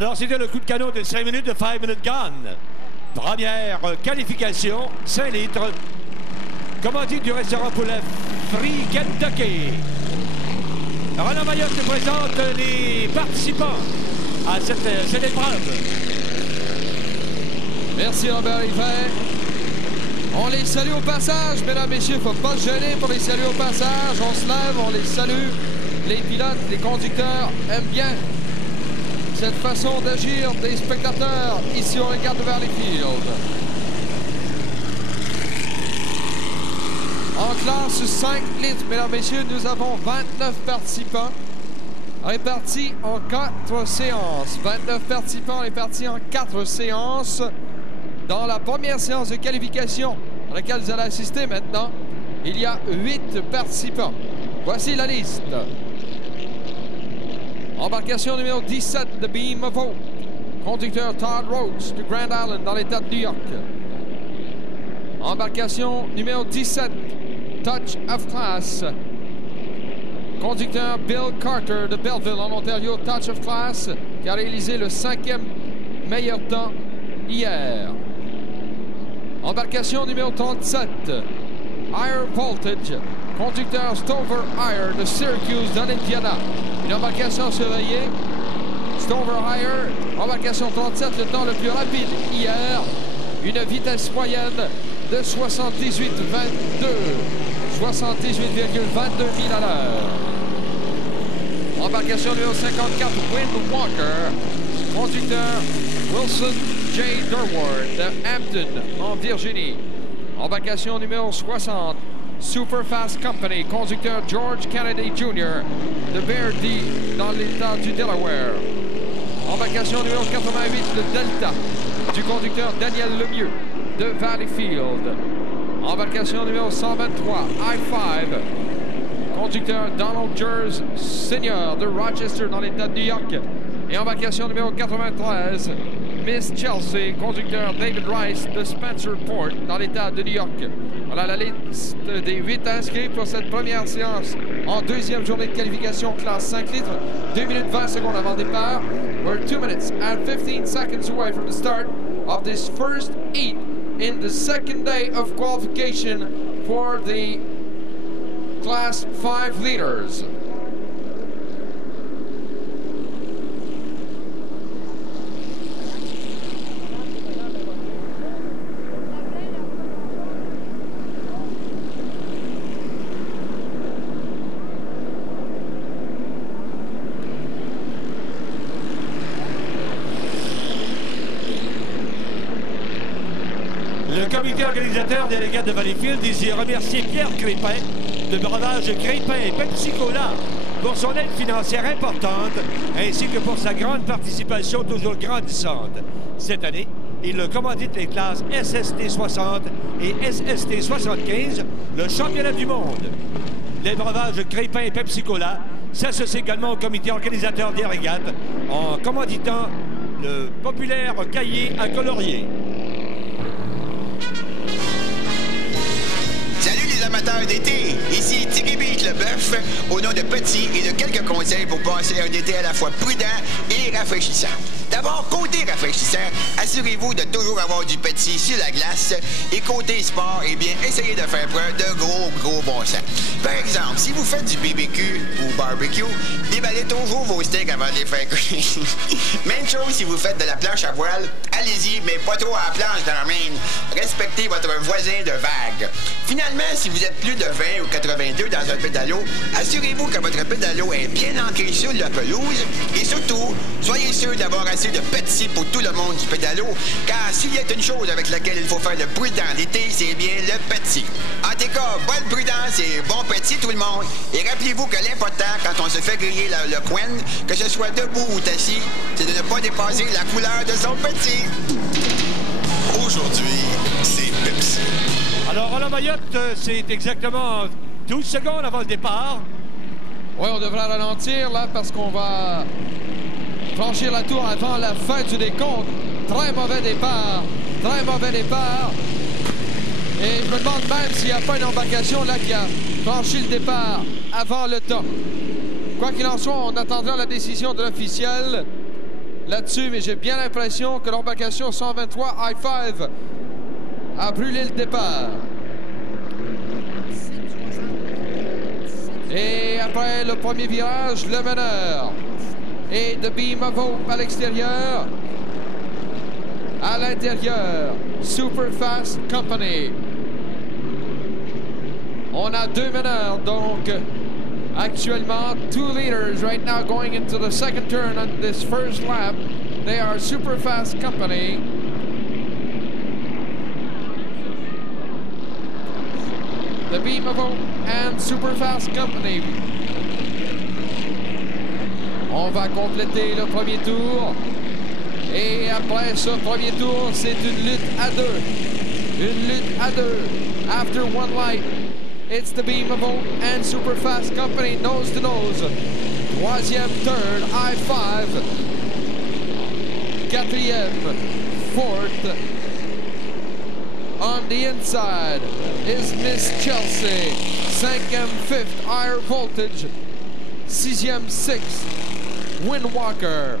Alors, c'était le coup de canon de 5 minutes de 5 Minute Gun. Première qualification, 5 litres. Commandite du restaurant poulet Free Kentucky. Roland Mayotte présente les participants à cette épreuve. Merci Robert Hiver. On les salue au passage, mesdames, messieurs. Il ne faut pas se gêner pour les saluer au passage. On se lève, on les salue. Les pilotes, les conducteurs aiment bien cette façon d'agir des spectateurs ici au regard de Valleyfield. En classe 5 litres, mesdames, messieurs, nous avons 29 participants répartis en 4 séances. 29 participants répartis en 4 séances. Dans la première séance de qualification à laquelle vous allez assister maintenant, il y a 8 participants. Voici la liste. Embarcation numéro 17 de Beam of Hope. Conducteur Todd Rhodes de Grand Island dans l'État de New York. Embarcation numéro 17, Touch of Class. Conducteur Bill Carter de Belleville en Ontario. Touch of Class qui a réalisé le 5e meilleur temps hier. Embarcation numéro 37, Higher Voltage. Conducteur Stover Higher de Syracuse dans l'Indiana. Une embarcation surveillée. Stover Higher, embarcation 37, le temps le plus rapide hier. Une vitesse moyenne de 78,22. 78,22 000 à l'heure. Embarcation numéro 54, Wind Walker. Conducteur Wilson J. Durward de Hampton en Virginie. Embarcation numéro 60, Superfast Company. Conducteur George Kennedy Jr. de Verdi dans l'État du Delaware. Embarcation numéro 88, le Delta, du conducteur Daniel Lemieux de Valleyfield. Embarcation numéro 123, I-5, conducteur Donald Jers Sr. de Rochester dans l'État de New York. Et embarcation numéro 93, Miss Chelsea, conducteur David Rice de Spencerport dans l'État de New York. Voilà la liste des 8 inscrits pour cette première séance en deuxième journée de qualification classe 5 litres. 2 minutes 20 secondes avant le départ. We're 2 minutes and 15 seconds away from the start of this first heat in the second day of qualification for the class 5 liters. Le comité organisateur des régates de Valleyfield désire remercier Pierre Crépin de Breuvage Crépin et Pepsi-Cola pour son aide financière importante ainsi que pour sa grande participation toujours grandissante. Cette année, il commandite les classes SST 60 et SST 75, le championnat du monde. Les breuvages Crépin et Pepsi-Cola s'associent également au comité organisateur des régates en commanditant le populaire cahier à colorier. Amateurs d'été, ici Tiggy Beach le bœuf, au nom de Petit et de quelques conseils pour passer un été à la fois prudent et rafraîchissant. D'abord, côté rafraîchissant, assurez-vous de toujours avoir du petit sur la glace et côté sport, eh bien, essayez de faire preuve de gros bon sens. Par exemple, si vous faites du BBQ ou barbecue, déballez toujours vos steaks avant de les faire cuire. Même chose si vous faites de la planche à voile, allez-y, mais pas trop à la planche dans la main. Respectez votre voisin de vague. Finalement, si vous êtes plus de 20 ou 82 dans un pédalo, assurez-vous que votre pédalo est bien ancré sur la pelouse et surtout, soyez sûr d'avoir assez de petit pour tout le monde du pédalo, car s'il y a une chose avec laquelle il faut faire le prudent l'été, c'est bien le petit. En tout cas, bonne prudence et bon petit tout le monde. Et rappelez-vous que l'important quand on se fait griller le coin, que ce soit debout ou assis, c'est de ne pas dépasser la couleur de son petit. Aujourd'hui, c'est Pepsi. Alors, Roland Mayotte, c'est exactement 12 secondes avant le départ. Oui, on devrait ralentir là parce qu'on va franchir la tour avant la fin du décompte. Très mauvais départ. Très mauvais départ. Et je me demande même s'il n'y a pas une embarcation là qui a franchi le départ avant le temps. Quoi qu'il en soit, on attendra la décision de l'officiel. là-dessus, mais j'ai bien l'impression que l'embarcation 123 I-5 a brûlé le départ. Et après le premier virage, le meneur et The Beam of Hope à l'extérieur. À l'intérieur, Super Fast Company. On a deux meneurs, donc actuellement, two leaders right now going into the second turn on this first lap. They are Super Fast Company. The Beam of Hope and Super Fast Company. On va compléter le premier tour. Et après ce premier tour, c'est une lutte à deux. Une lutte à deux. After one light, it's the Beam of Hope and Super Fast Company nose to nose. Troisième, third, I-5. Quatrième, fourth. On the inside is Miss Chelsea. Cinquième, fifth, Higher Voltage. Sixième, sixth, Windwalker.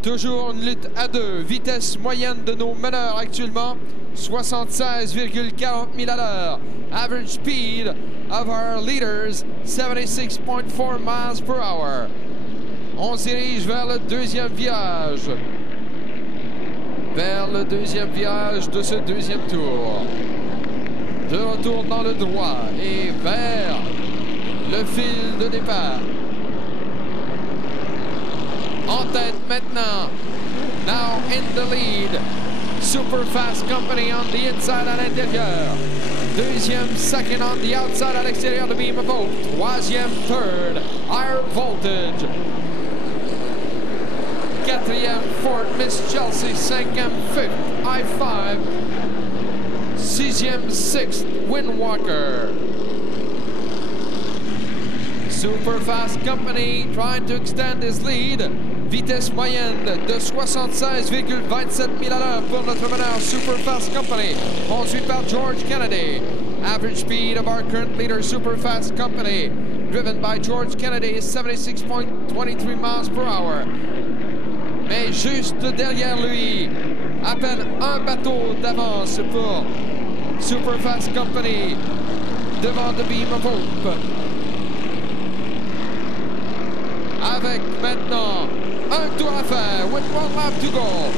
Toujours une lutte à deux. Vitesse moyenne de nos meneurs actuellement, 76,40 000 à l'heure. Average speed of our leaders, 76.4 miles per hour. On se dirige vers le deuxième virage. Vers le deuxième virage de ce deuxième tour. De retour dans le droit et vers le fil de départ. En tête maintenant. Now in the lead. Super Fast Company on the inside à l'intérieur. Deuxième, second on the outside à l'extérieur de Beam of Hope. Troisième, third, Higher Voltage. Quatrième, fourth, Miss Chelsea. Cinquième, fifth, I-5. Sixième, sixth, Windwalker. Super Fast Company trying to extend his lead. Vitesse moyenne de 76,27 000 à l'heure pour notre meneur Super Fast Company, conduit par George Kennedy. Average speed of our current leader Super Fast Company, driven by George Kennedy, is 76.23 miles per hour. Mais juste derrière lui, à peine un bateau d'avance pour Super Fast Company devant The Beam of Hope. Avec maintenant un tour à faire, with one lap to go.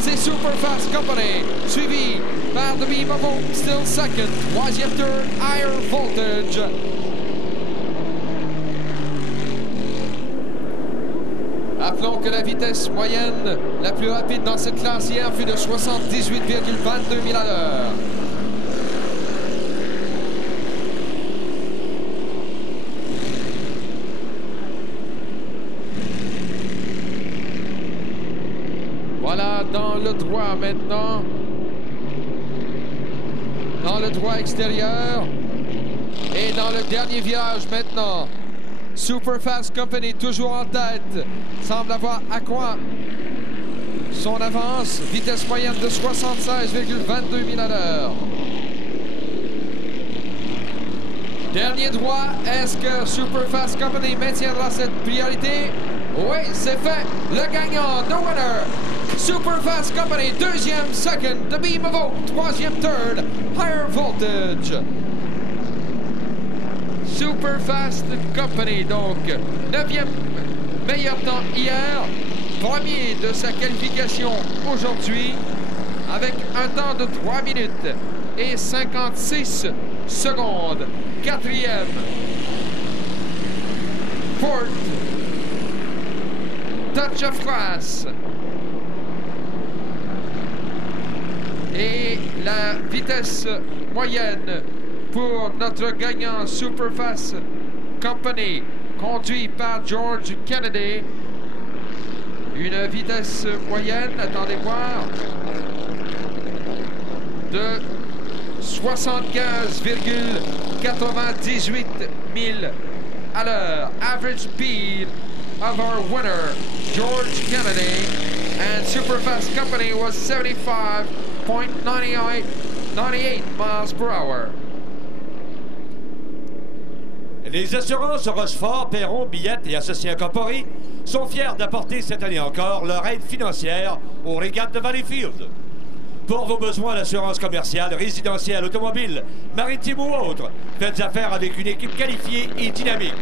C'est Super Fast Company, suivi par The Beam of Hope, still second. Troisième tour, Higher Voltage. Rappelons que la vitesse moyenne la plus rapide dans cette classe hier fut de 78,22 000 à l'heure. Voilà, dans le droit maintenant. Dans le droit extérieur. Et dans le dernier virage maintenant. Super Fast Company toujours en tête. Semble avoir accroît son avance. Vitesse moyenne de 76,22 000 à l'heure. Dernier droit. Est-ce que Super Fast Company maintiendra cette priorité? Oui, c'est fait. Le gagnant, the winner. Super Fast Company, deuxième, second, The Beam of Hope, troisième, third, Higher Voltage. Super Fast Company, donc, 9e meilleur temps hier, premier de sa qualification aujourd'hui, avec un temps de 3 minutes et 56 secondes. Quatrième, fourth, Touch of Class. Et la vitesse moyenne pour notre gagnant Super Fast Company, conduit par George Kennedy. Une vitesse moyenne, attendez voir, de 75,98 000 à l'heure. Average speed of our winner, George Kennedy, and Super Fast Company was 75.98 miles per hour. Les assurances Rochefort, Perron, Billette et Associés Incorporés sont fiers d'apporter cette année encore leur aide financière aux régates de Valleyfield. Pour vos besoins d'assurance commerciale, résidentielle, automobile, maritime ou autre, faites affaire avec une équipe qualifiée et dynamique.